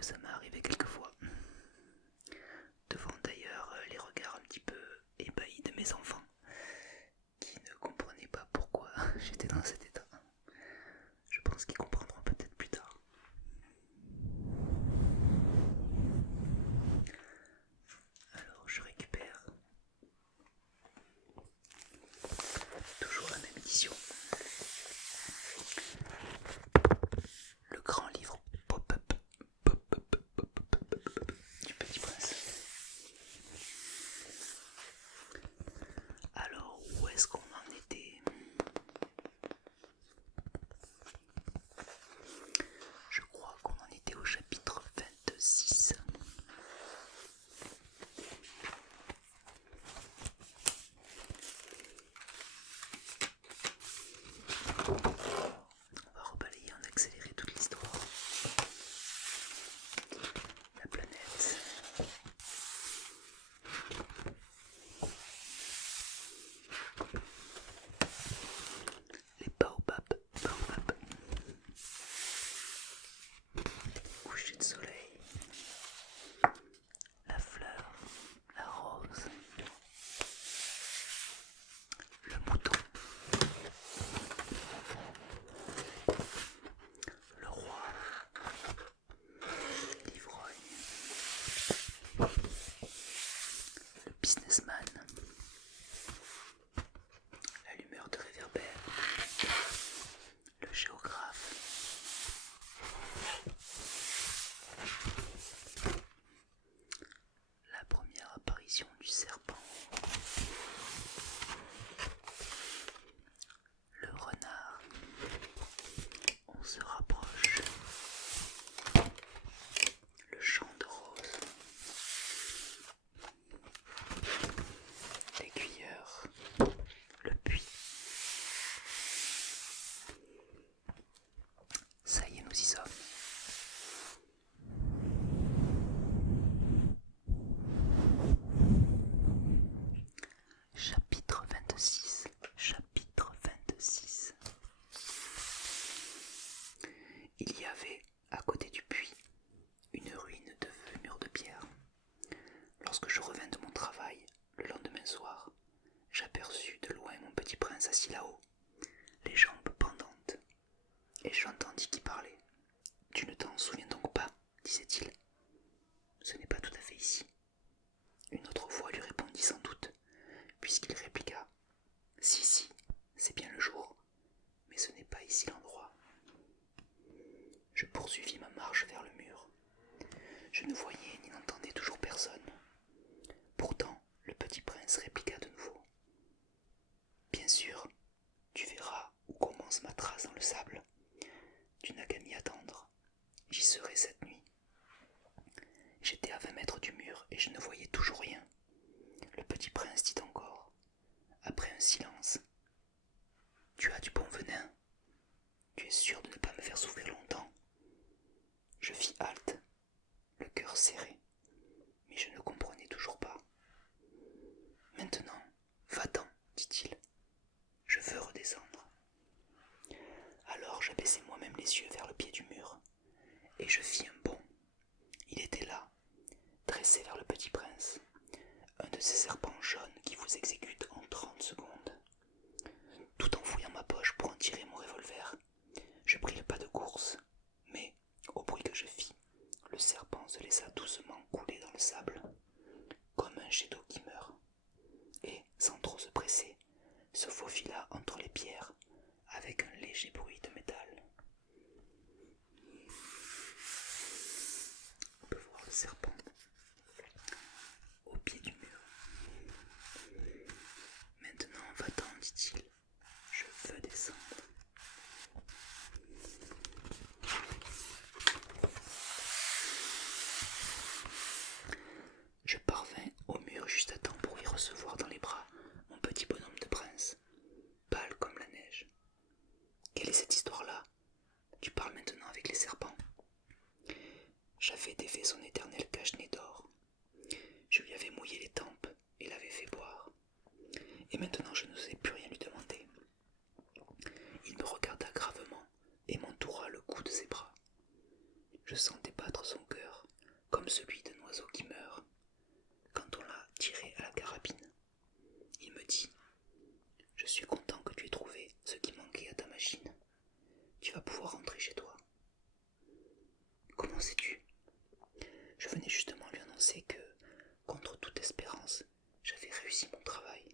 que ça m'est arrivé quelquefois. Devant d'ailleurs les regards un petit peu ébahis de mes enfants, qui ne comprenaient pas pourquoi j'étais dans cet état. Je pense qu'ils comprendront peut-être plus tard. Alors je récupère toujours la même édition. Le grand livre Pop-up du Petit Prince. Alors où est-ce qu'on en était? Je crois qu'on en était au chapitre 26. On va rebalayer en accéléré toute l'histoire. La planète. Les baobabs. Coucher de soleil. La fleur. La rose. Le mouton. Le roi. L'ivrogne. Le businessman. L'allumeur de réverbère. Le géographe. La première apparition du serpent. Le renard. On se rapproche. Le champ de rose. L'aiguilleur. Le puits. Ça y est, nous y sommes. Chapitre 26. Chapitre 26. Il y avait, à côté du puits, une ruine de vieux mur de pierre. Lorsque je revins de mon travail, le lendemain soir, j'aperçus de loin mon petit prince assis là-haut, les jambes pendantes, et j'entendis qui parlait. « Tu ne t'en souviens donc pas ?» disait-il. « Ce n'est pas tout à fait ici. » Une autre voix lui répondit sans doute, puisqu'il répliqua. « Si, c'est bien le jour, mais ce n'est pas ici l'endroit. » Je poursuivis ma marche vers le mur. Je ne voyais ni n'entendais toujours personne. Pourtant, le petit prince répliqua de nouveau. « Bien sûr, tu verras où commence ma trace dans le sable. Tu n'as qu'à m'y attendre. J'y serai cette nuit. » J'étais à 20 mètres du mur et je ne voyais toujours rien. Le petit prince dit encore, après un silence. « Tu as du bon venin. Tu es sûr de ne pas me faire souffrir longtemps. » Je fis halte, le cœur serré, mais je ne comprenais toujours pas. « Maintenant, va-t'en, dit-il. Je veux redescendre. » Alors j'abaissai moi-même les yeux vers le pied du mur, et je fis un bond. Il était là, dressé vers le petit prince, un de ces serpents jaunes qui vous exécutent en 30 secondes. Tout en fouillant ma poche pour en tirer mon revolver, je pris le pas de course, mais, au bruit que je fis, le serpent se laissa doucement couler dans le sable, comme un jet d'eau qui meurt, et, sans trop se presser, se faufila entre les pierres avec un léger bruit de métal. On peut voir le serpent au pied du mur. « Maintenant, va-t'en, dit-il. Je veux descendre. » Je parvins au mur juste à temps pour y recevoir dans les bras mon petit bonhomme de prince, pâle comme la neige. « Quelle est cette histoire-là? Tu parles maintenant avec les serpents. » J'avais défait son éternel cache-nez d'or. Je lui avais mouillé les tempes et l'avais fait boire. Et maintenant je n'osais plus rien lui demander. Il me regarda gravement et m'entoura le cou de ses bras. Je sentais battre son cœur. comme celui d'un oiseau qui meurt quand on l'a tiré à la carabine. Il me dit: je suis content que tu aies trouvé ce qui manquait à ta machine. Tu vas pouvoir rentrer chez toi. Comment sais-tu? Je venais justement lui annoncer que, contre toute espérance, j'avais réussi mon travail.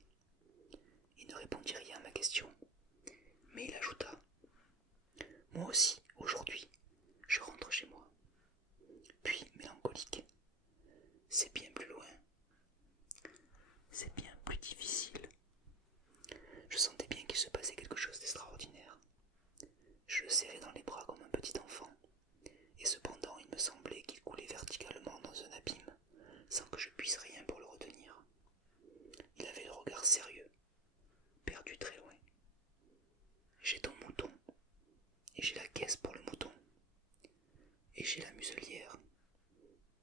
Il ne répondit rien à ma question, mais il ajouta: moi aussi, aujourd'hui, je rentre chez moi. Puis, mélancolique: c'est bien plus loin. C'est bien plus difficile. Je sentais bien qu'il se passait quelque chose d'extraordinaire. Je le serrais dans les bras comme un petit enfant, et cependant il me semblait qu'il coulait verticalement dans un abîme, sans que je puisse rien pour le retenir. Il avait le regard sérieux, perdu très loin. J'ai ton mouton, et j'ai la caisse pour le mouton, et j'ai la muselière.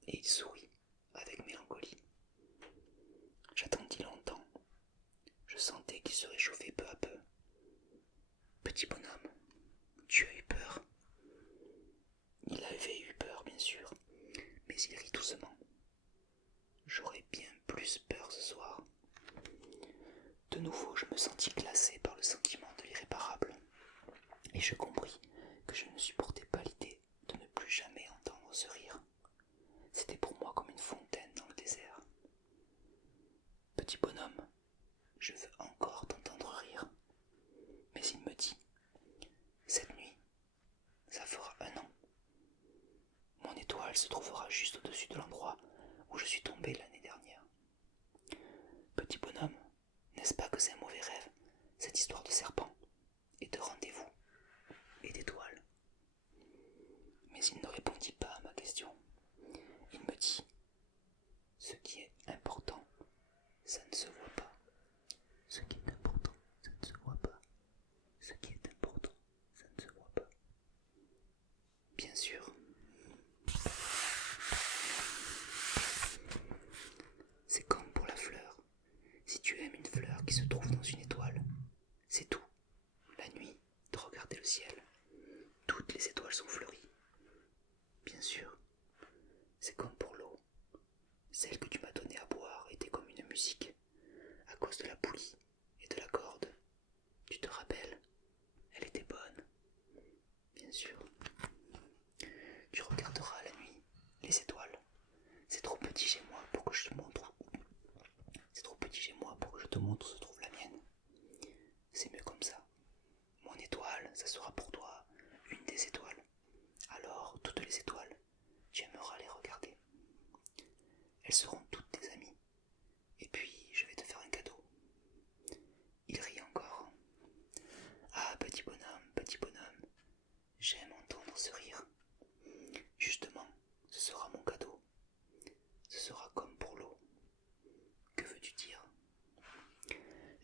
Et il sourit avec mélancolie. J'attendis longtemps. Je sentais qu'il se réchauffait peu à peu. Petit bonhomme, tu as eu peur? Il avait eu peur, bien sûr, mais il rit doucement. J'aurais bien plus peur ce soir. De nouveau, je me sentis glacé par le sentiment de l'irréparable, et je compris que je ne supportais pas l'idée de ne plus jamais entendre ce rire. C'était pour moi comme une fontaine dans le désert. Petit bonhomme, je veux encore t'entendre rire. Mais il me dit: cette nuit, ça fera 1 an. Mon étoile se trouvera juste au-dessus de l'endroit où je suis tombé l'année dernière. Petit bonhomme, n'est-ce pas que c'est un mauvais rêve, cette histoire de serpent, et de rendez-vous, et d'étoiles? Mais il ne répondit pas à ma question. Il me dit: ce qui est important, ça ne se voit pas. Ce qui est important, ça ne se voit pas. Ce qui est important, ça ne se voit pas. Bien sûr. C'est comme pour la fleur. Si tu aimes une fleur qui se trouve dans une étoile, c'est tout. La nuit, de regarder le ciel. Toutes les étoiles sont fleuries. Bien sûr. C'est comme pour l'eau. Celle que tu m'as donnée à boire était comme une musique, à cause de la poulie et de la corde. Tu te rappelles? Elle était bonne. Bien sûr. Tu regarderas la nuit les étoiles. C'est trop petit chez moi pour que je te montre. C'est trop petit chez moi pour que je te montre où se trouve la mienne. C'est mieux comme ça. Mon étoile, ça sera pour toi une des étoiles. Alors, toutes les étoiles, tu aimeras les regarder. Elles seront toutes tes amies. Et puis, je vais te faire un cadeau. Il rit encore. Ah, petit bonhomme, j'aime entendre ce rire. Justement, ce sera mon cadeau. Ce sera comme pour l'eau. Que veux-tu dire?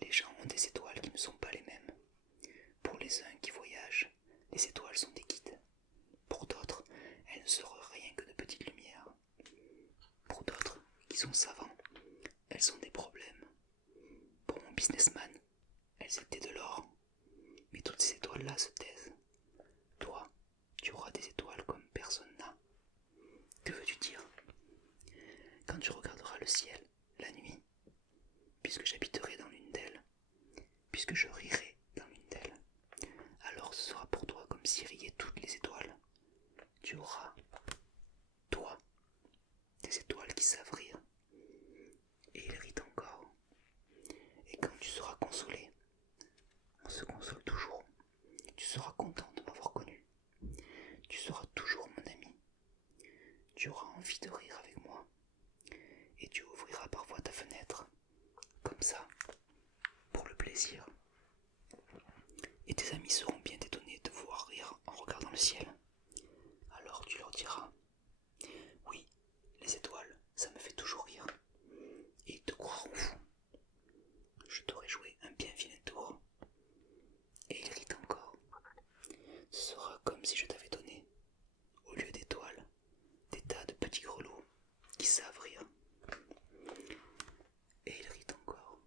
Les gens ont des étoiles qui ne sont pas les mêmes. Pour les uns qui voyagent, les étoiles sont des guides. Pour d'autres, elles ne seront rien que de petites lumières. Pour d'autres, qui sont savants, elles sont des problèmes. Pour mon businessman, elles étaient de l'or. Mais toutes ces étoiles-là se taisent. Toi, tu auras des étoiles comme personne n'a. Que veux-tu dire? Quand tu regarderas le ciel, la nuit, puisque j'habiterai dans l'une d'elles, puisque je rirai dans l'une d'elles, alors ce sera pour toi comme si riaient toutes les étoiles. Tu auras, toi, des étoiles qui savent rire. Et il rit encore. Et quand tu seras consolé, on se console toujours. Tu seras content de m'avoir connu. Tu seras toujours mon ami. Tu auras envie de rire avec moi. Et tu ouvriras parfois ta fenêtre, comme ça, pour le plaisir. Et tes amis seront bien étonnés de voir rire en regardant le ciel. Alors tu leur diras: oui, les étoiles, ça me fait toujours rire. Et ils te croiront fou. Je t'aurai joué un bien vilain tour. Et il rit encore. Ce sera comme si je t'avais donné, au lieu d'étoiles, des tas de petits grelots qui savent rire. Et il rit encore.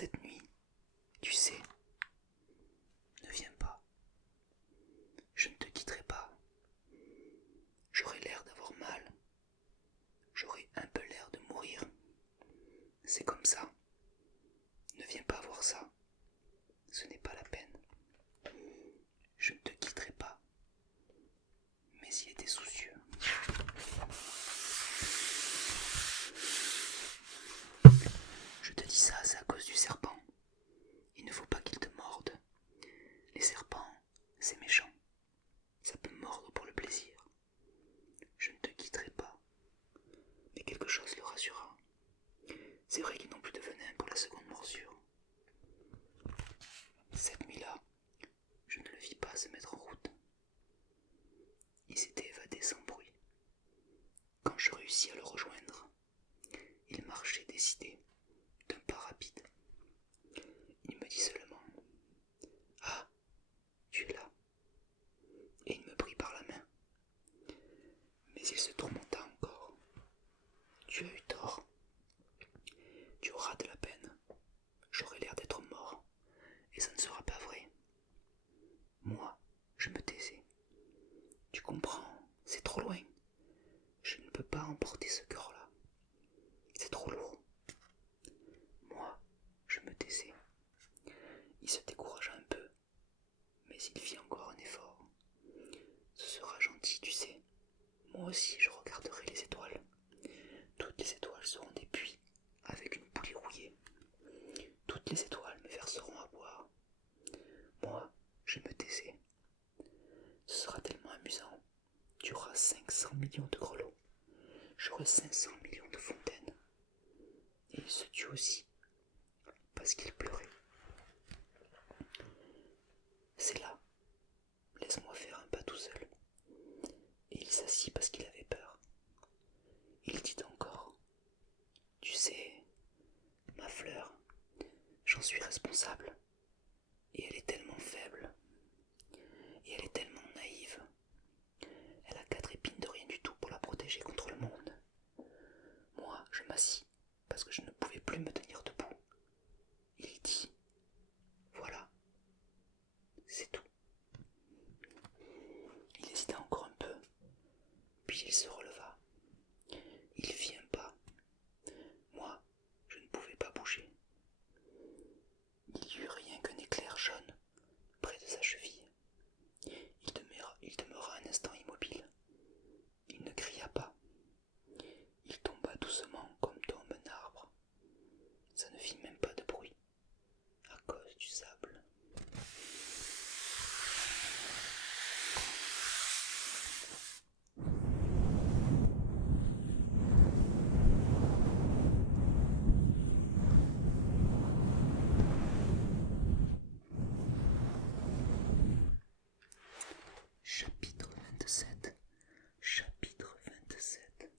Cette nuit, tu sais, ne viens pas. Je ne te quitterai pas. J'aurai l'air d'avoir mal. J'aurai un peu l'air de mourir. C'est comme ça. Ne viens pas voir ça. Ce n'est pas la peine. Je ne te quitterai pas. Mais il était soucieux. Je te dis ça, c'est à cause du serpent. Il ne faut pas qu'il te morde. Les serpents, c'est méchant. Ça peut mordre pour le plaisir. Je ne te quitterai pas. Mais quelque chose le rassura. C'est vrai qu'ils n'ont plus de venin pour la seconde morsure. Cette nuit-là, je ne le vis pas se mettre en route. Il s'était évadé sans bruit. Quand je réussis à le rejoindre, il marchait décidé, d'un pas rapide. Il me dit seulement « Ah, tu es là !» Et il me prit par la main. Mais il se tourmenta encore. « Tu as eu tort. Tu auras de la peine. J'aurai l'air d'être mort, et ça ne sera pas vrai. » Moi, je me taisais. Tu comprends, c'est trop loin. Je ne peux pas emporter ce cœur-là. C'est trop lourd. Moi, je me taisais. Il se découragea un peu, mais il fit encore un effort. Ce sera gentil, tu sais. Moi aussi, je regarderai les étoiles. Toutes les étoiles seront des puits avec une poulie rouillée. Toutes les étoiles me verseront à boire. Moi, je me taisais. Ce sera tellement amusant. Tu auras 500 millions de grelots. J'aurai 500 millions de fontaines. Et il se tut aussi, parce qu'il pleurait. C'est là. Laisse-moi faire un pas tout seul. Et il s'assit parce qu'il avait peur. Il dit encore, tu sais, ma fleur, j'en suis responsable. Et elle est tellement faible. Et elle est tellement naïve. Elle a 4 épines de rien du tout pour la protéger contre le monde. Moi, je m'assis parce que je ne pouvais plus me tenir debout. Il dit, voilà, c'est tout. Il hésita encore un peu, puis il se releva. Il fit un pas. Moi, je ne pouvais pas bouger. Il y eut rien qu'un éclair jaune près de sa cheville. Il demeura un instant immobile. Il ne cria pas. Il tomba doucement comme tombe un arbre. Ça ne fit même pas de bruit, à cause du sable. Chapitre 27. Chapitre 27.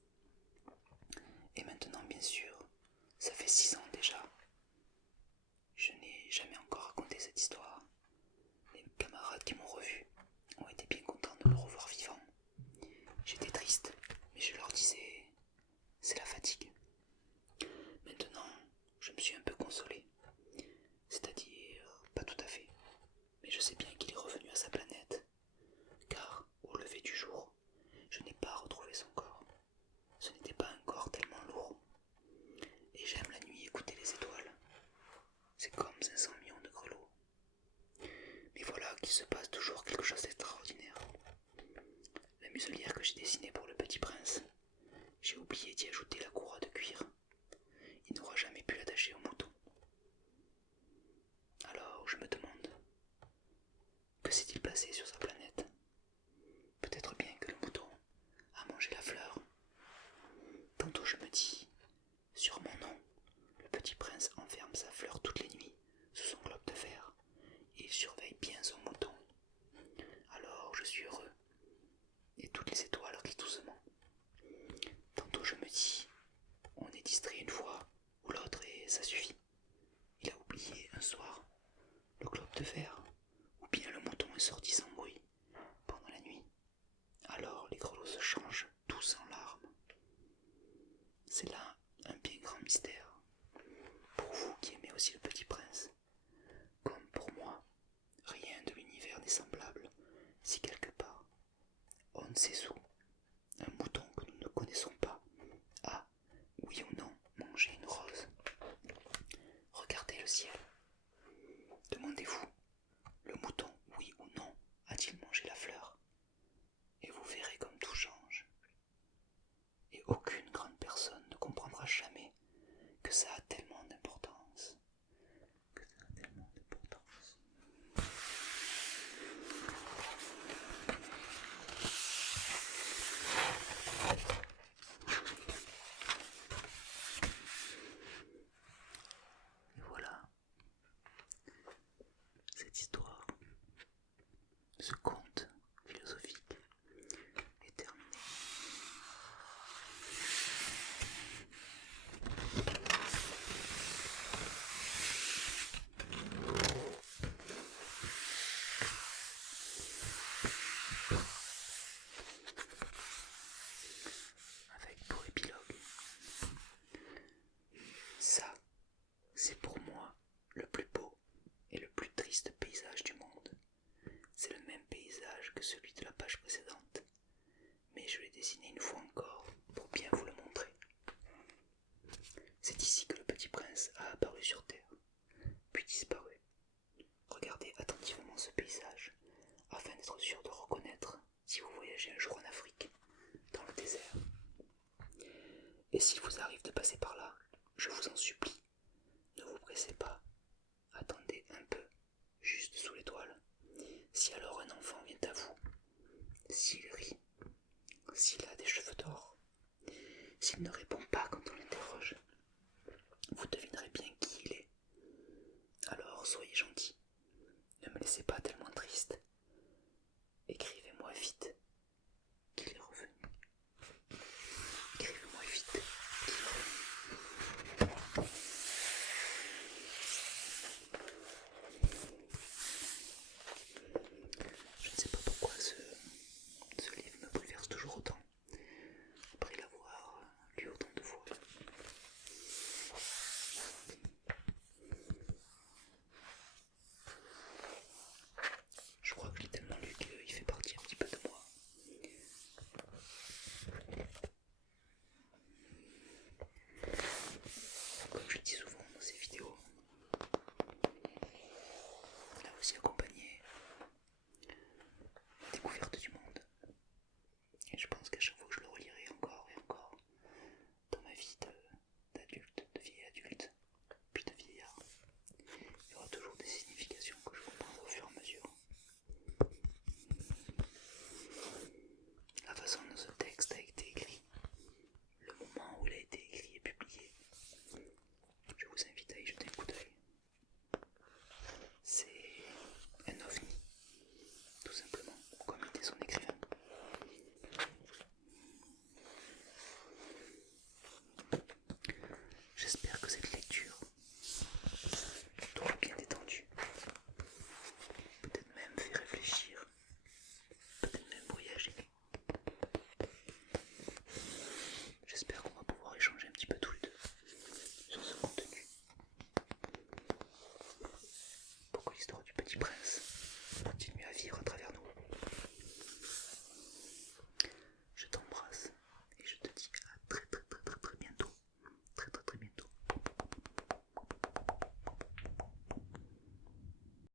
Et maintenant, bien sûr, ça fait 6 ans déjà. Je n'ai jamais encore raconté cette histoire. Les camarades qui m'ont revu ont été bien contents de me revoir vivant. J'étais triste, mais je leur disais, c'est la fatigue. Maintenant, je me suis un peu consolé. C'est-à-dire, pas tout à fait. Mais je sais bien qu'il est revenu à sa planète. Car, au lever du jour, je n'ai pas retrouvé son corps. Ce n'était pas un corps tellement lourd. Et j'aime la nuit écouter les étoiles. C'est comme 500 millions de grelots. Mais voilà qu'il se passe toujours quelque chose d'extraordinaire. La muselière que j'ai dessinée pour le petit prince, j'ai oublié d'y ajouter la courroie de cuir. Il n'aura jamais pu l'attacher au mouton. Alors je me demande, que s'est-il passé sur sa planète? Peut-être bien que le mouton a mangé la fleur. Tantôt je me dis, sur mon nom, le petit prince enferme sa fleur toutes les nuits sous son globe de verre et il surveille bien son mouton. Alors je suis heureux et toutes les étoiles rient doucement. Tantôt je me dis, on est distrait une fois ou l'autre et ça suffit. Il a oublié un soir le globe de verre, ou bien le mouton est sorti sans bruit pendant la nuit. Alors les grelots se changent tous en larmes. C'est là un bien grand mystère. Pour vous qui aimez aussi le petit prince, ne sait où, un mouton que nous ne connaissons pas a, oui ou non, mangé une rose. Regardez le ciel. Demandez-vous, le mouton, oui ou non, a-t-il mangé la fleur? Et vous verrez comme tout change. Et aucune grande personne ne comprendra jamais que ça a tellement d'importance. Que ça a tellement d'importance. Et voilà, cette histoire, ce conte philosophique est terminé. Avec pour épilogue, ça, c'est pour moi le plus beau et le plus triste paysage du monde. C'est le même paysage que celui de la page précédente, mais je l'ai dessiné une fois encore pour bien vous le montrer. C'est ici que le petit prince a apparu sur terre, puis disparu. Regardez attentivement ce paysage, afin d'être sûr de reconnaître si vous voyagez un jour en Afrique, dans le désert. Et s'il vous arrive de passer par là, je vous en supplie, ne vous pressez pas, attendez un peu, juste sous l'étoile. Si alors un enfant vient à vous, s'il rit, s'il a des cheveux d'or, s'il ne répond